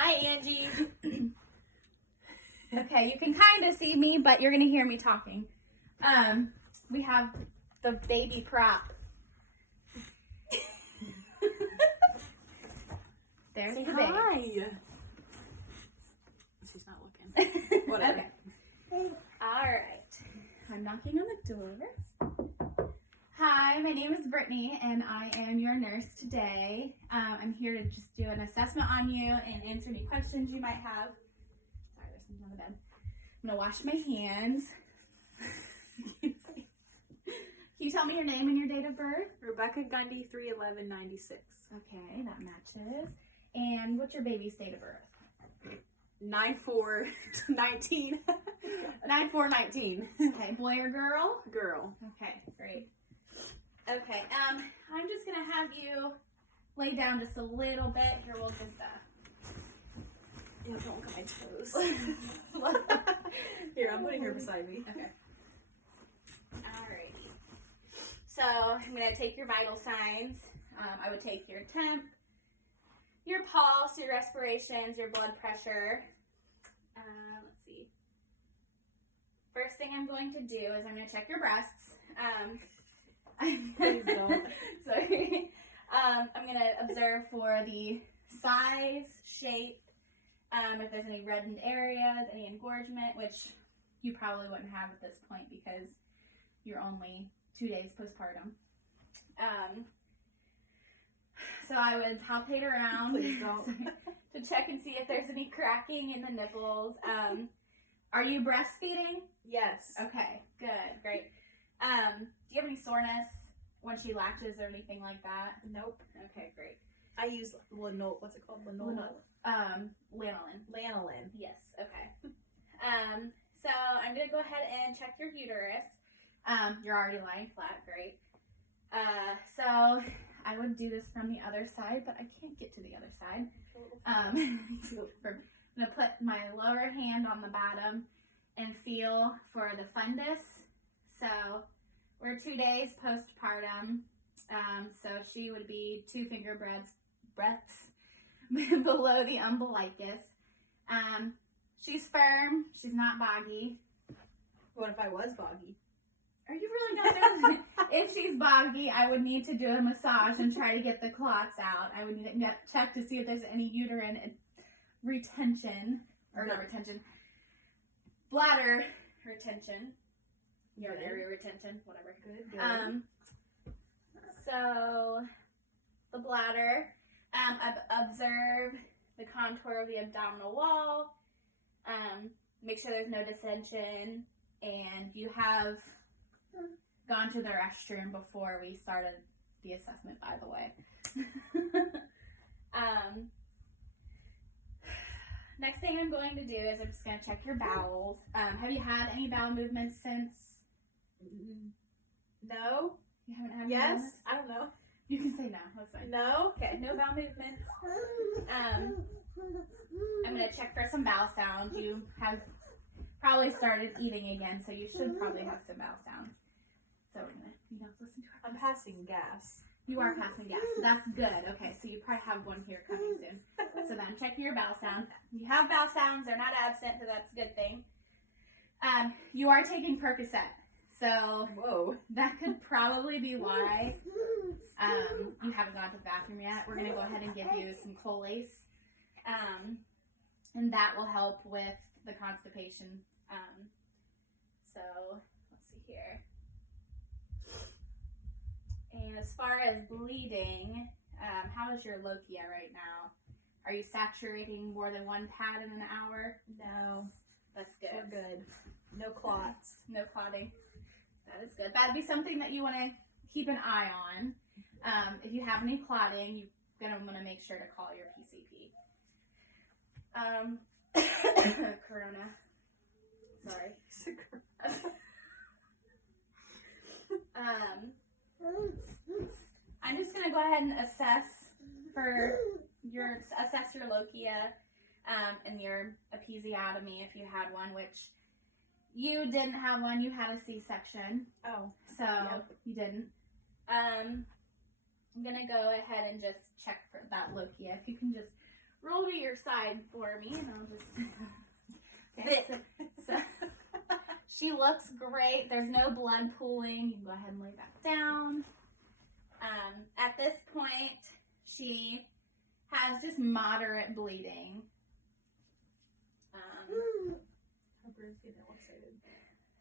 Hi, Angie. Okay, you can kind of see me, but you're going to hear me talking. We have the baby prop. There's Say the hi. baby. She's not looking. Whatever. Okay. All right. I'm knocking on the door. Hi, my name is Brittany, and I am your nurse today. I'm here to just do an assessment on you and answer any questions you might have. Sorry, there's something on the bed. I'm gonna wash my hands. Can you tell me your name and your date of birth? Rebecca Gundy, 3/11/96. Okay, that matches. And what's your baby's date of birth? 9/4/19. 9/4/19. Okay, boy or girl? Girl. Okay, great. Okay, I'm just gonna have you lay down just a little bit. Here, we'll just Yeah, don't look at my toes. Here, I'm putting her beside me. Okay. Alrighty. So I'm gonna take your vital signs. I would take your temp, your pulse, your respirations, your blood pressure. Let's see. First thing I'm going to do is I'm gonna check your breasts. Please don't. Sorry. I'm gonna observe for the size, shape, if there's any reddened areas, any engorgement, which you probably wouldn't have at this point because you're only 2 days postpartum. So I would palpate around Please don't. to check and see if there's any cracking in the nipples. Are you breastfeeding? Yes. Okay, good, great. Do you have any soreness when she latches or anything like that? Nope. Okay, great. I use what's it called? Lanolin. Lanolin. Yes, okay. So I'm gonna go ahead and check your uterus. You're already lying flat, great. So I would do this from the other side, but I can't get to the other side. I'm gonna put my lower hand on the bottom and feel for the fundus. So we're 2 days postpartum. So she would be 2 finger breadths below the umbilicus. She's firm. She's not boggy. What if I was boggy? Are you really not know? If she's boggy, I would need to do a massage and try to get the clots out. I would need to check to see if there's any uterine retention, or not retention, bladder retention, urinary retention, whatever. Good. So the bladder, observe the contour of the abdominal wall, make sure there's no dissension, and you have gone to the restroom before we started the assessment, by the way. Next thing I'm going to do is I'm just going to check your bowels. Have you had any bowel movements since? No. You haven't had any Yes. movements? I don't know. You can say no. That's fine. No. Okay, no bowel movements. I'm going to check for some bowel sounds. You have probably started eating again, so you should probably have some bowel sounds. So we're going to, listen to her. I'm passing gas. You are passing gas. That's good. Okay, so you probably have one here coming soon. So then checking your bowel sound. You have bowel sounds. They're not absent, so that's a good thing. You are taking Percocet. So Whoa. that could probably be why you haven't gone to the bathroom yet. We're going to go ahead and give you some Colace. And that will help with the constipation. So let's see here. And as far as bleeding, how is your lochia right now? Are you saturating more than 1 pad in an hour? No. That's good. We're good. No clots. No clotting. That is good. That'd be something that you want to keep an eye on. If you have any clotting, you're going to want to make sure to call your PCP. Corona. Sorry. I'm just going to go ahead and assess your lochia and your episiotomy if you had one, which you didn't have one. You had a C-section. Oh. So you didn't. I'm going to go ahead and just check for that lochia. If you can just roll to your side for me, and I'll just. Okay. So, she looks great. There's no blood pooling. You can go ahead and lay back down. At this point, she has just moderate bleeding. Her brain's getting all excited.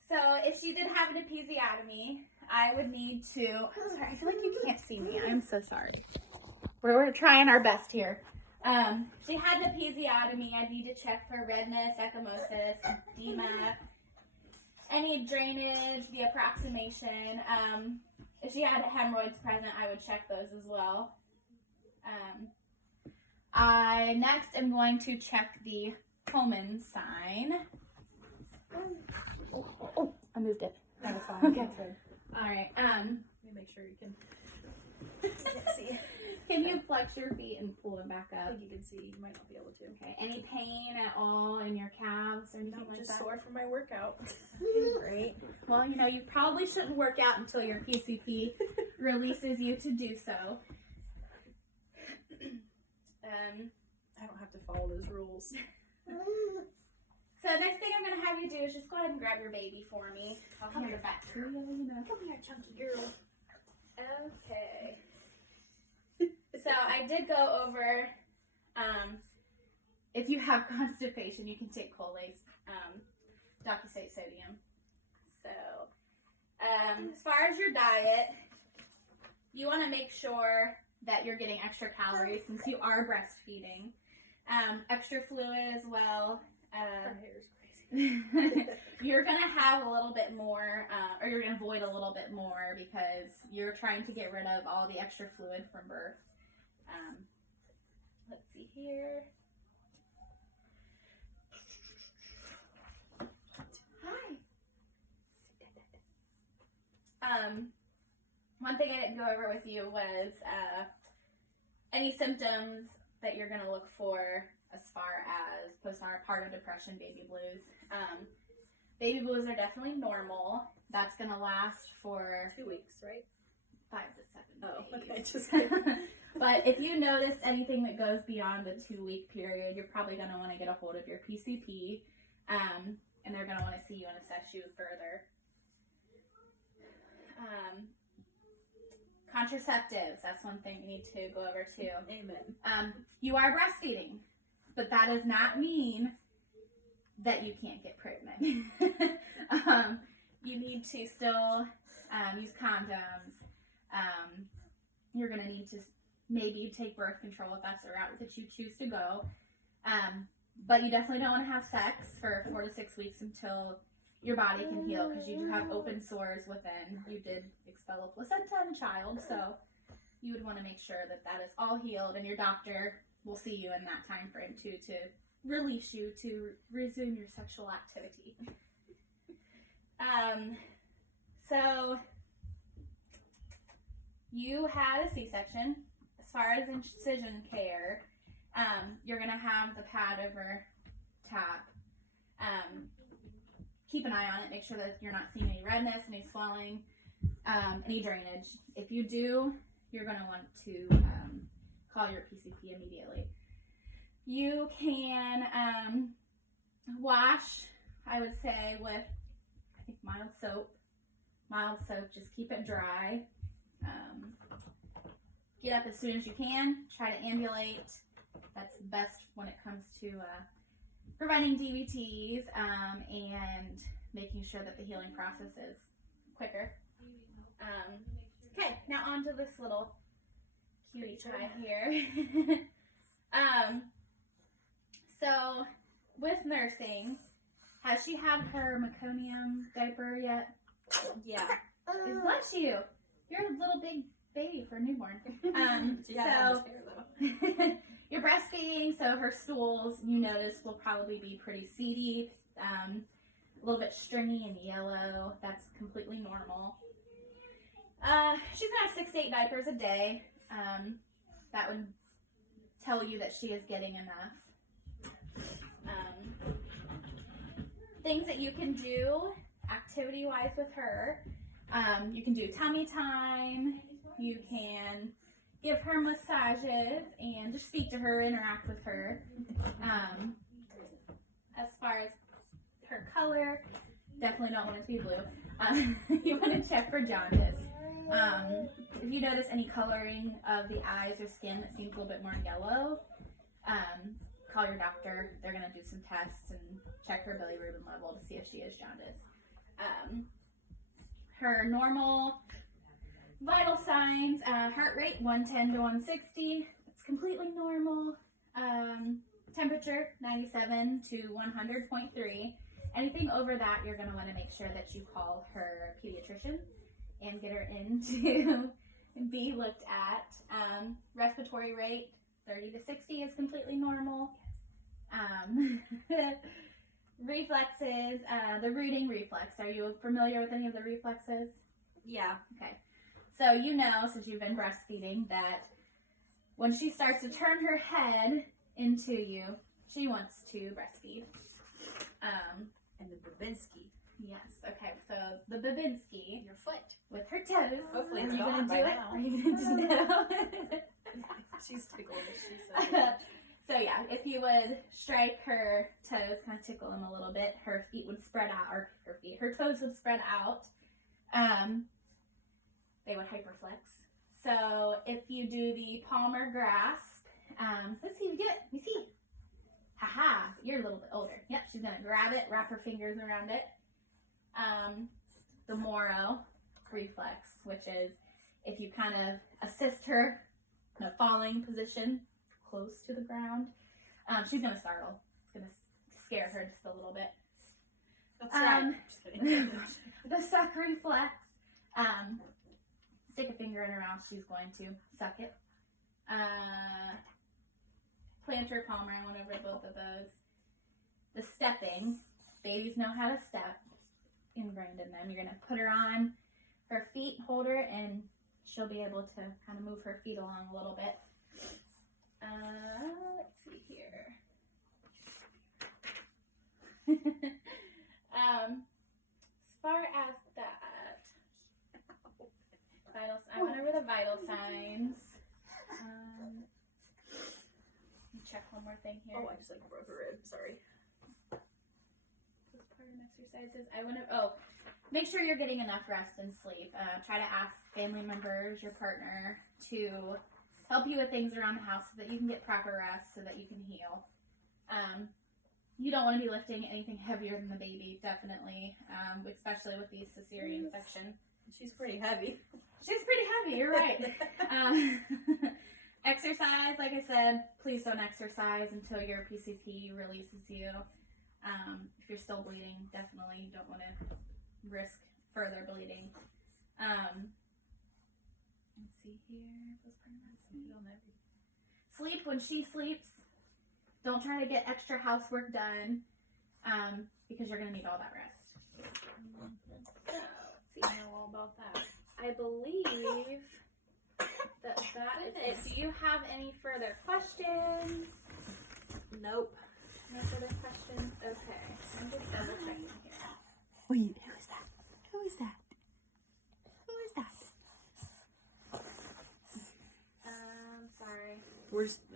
So if she did have an episiotomy, I would need to. I'm sorry. I feel like you can't see me. I'm so sorry. We're trying our best here. If she had an episiotomy, I'd need to check for redness, ecchymosis, edema, any drainage, the approximation. If she had hemorrhoids present, I would check those as well. I next am going to check the Homan sign. Oh, I moved it. That was fine. Okay. That's good. All right. Let me make sure you can see. Can you flex your feet and pull them back I up? think you can see. You might not be able to. Okay. Any pain at all in your calves or anything No, like just that? sore from my workout. Great. Well, you probably shouldn't work out until your PCP releases you to do so. I don't have to follow those rules. So next thing I'm going to have you do is just go ahead and grab your baby for me. I'll Come hear here. the bacteria, Come here, chunky girl. Okay. So I did go over, if you have constipation, you can take Colace, Docusate sodium. So, as far as your diet, you want to make sure that you're getting extra calories since you are breastfeeding. Extra fluid as well. Her hair is crazy. You're going to have a little bit more, or you're going to void a little bit more because you're trying to get rid of all the extra fluid from birth. Let's see here. Hi. One thing I didn't go over with you was any symptoms that you're going to look for as far as postpartum depression, baby blues. Baby blues are definitely normal. That's going to last for 2 weeks, right? 5 to 7 Oh, days. okay. Just kidding. But if you notice anything that goes beyond the 2-week period, you're probably going to want to get a hold of your PCP, and they're going to want to see you and assess you further. Contraceptives, that's one thing you need to go over too. Amen. You are breastfeeding, but that does not mean that you can't get pregnant. You need to still use condoms. You're going to need to maybe take birth control if that's the route that you choose to go. But you definitely don't want to have sex for 4 to 6 weeks until your body can heal because you do have open sores within. You did expel a placenta in a child, so you would want to make sure that that is all healed, and your doctor will see you in that time frame too to release you to resume your sexual activity. So you had a C-section. As far as incision care, you're going to have the pad over top. Keep an eye on it. Make sure that you're not seeing any redness, any swelling, any drainage. If you do, you're going to want to call your PCP immediately. You can wash, I would say, with, I think, mild soap. Mild soap, just keep it dry. Get up as soon as you can. Try to ambulate. That's best when it comes to preventing DVTs and making sure that the healing process is quicker. Okay, now on to this little cutie pie here. So, with nursing, has she had her meconium diaper yet? Yeah. Bless you. You're a little big baby for a newborn. Yeah, So, you're breastfeeding, so her stools, you notice, will probably be pretty seedy, a little bit stringy and yellow. That's completely normal. She's gonna have 6 to 8 diapers a day. That would tell you that she is getting enough. Things that you can do activity-wise with her, you can do tummy time. You can give her massages and just speak to her, interact with her. As far as her color, definitely don't want it to be blue. You want to check for jaundice. If you notice any coloring of the eyes or skin that seems a little bit more yellow, call your doctor. They're going to do some tests and check her bilirubin level to see if she is jaundice. Her normal vital signs, heart rate 110 to 160. It's completely normal. Temperature 97 to 100.3. Anything over that, you're going to want to make sure that you call her pediatrician and get her in to be looked at. Respiratory rate 30 to 60 is completely normal. Reflexes, the rooting reflex. Are you familiar with any of the reflexes? Yeah. Okay. So you know, since you've been breastfeeding, that when she starts to turn her head into you, she wants to breastfeed. And the Babinski. Yes. Okay. So the Babinski Your foot. with her toes. Hopefully Are it's you gonna gone do by it? now. Are you gonna do it? She's tickled. She's so So yeah, if you would strike her toes, kind of tickle them a little bit, her feet would spread out, or her toes would spread out. They would hyperflex. So if you do the palmar grasp, let's see if we do it. Let me see. Haha, you're a little bit older. Yep, she's gonna grab it, wrap her fingers around it. The Moro reflex, which is if you kind of assist her in a falling position, close to the ground, she's gonna startle. It's gonna scare her just a little bit. That's right. Just kidding. The suck reflex, stick a finger in her mouth, she's going to suck it. Plantar palmar, I went over both of those. The stepping, babies know how to step, ingrained in them. You're gonna put her on her feet, hold her, and she'll be able to kind of move her feet along a little bit. Let's see here. As far as that, I went over the vital signs. Let me check one more thing here. Oh, I just broke a rib. Sorry. Postpartum exercises. Make sure you're getting enough rest and sleep. Try to ask family members, your partner, to help you with things around the house so that you can get proper rest so that you can heal. You don't want to be lifting anything heavier than the baby, definitely, especially with these cesarean section. She's pretty heavy. She's pretty heavy, you're right. Exercise, like I said, please don't exercise until your PCP releases you. If you're still bleeding, definitely you don't want to risk further bleeding. Let's see here. Sleep when she sleeps. Don't try to get extra housework done because you're going to need all that rest. Let's see, I know all about that. I believe that is it. Do you have any further questions? Nope. No further questions? Okay. I'm just double checking here. Wait, who is that? Who is that? Who is that? Sorry.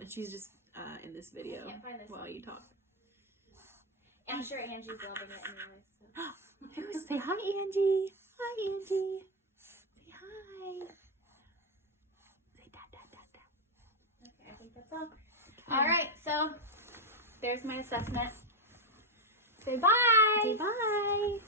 She's just in this video Can't find this while one. you talk. I'm sure Angie's loving it anyway. So. Say hi, Angie. Hi, Angie. Say hi. Say da da da da. Okay, I think that's all. All right, so there's my assessment. Say bye. Say bye.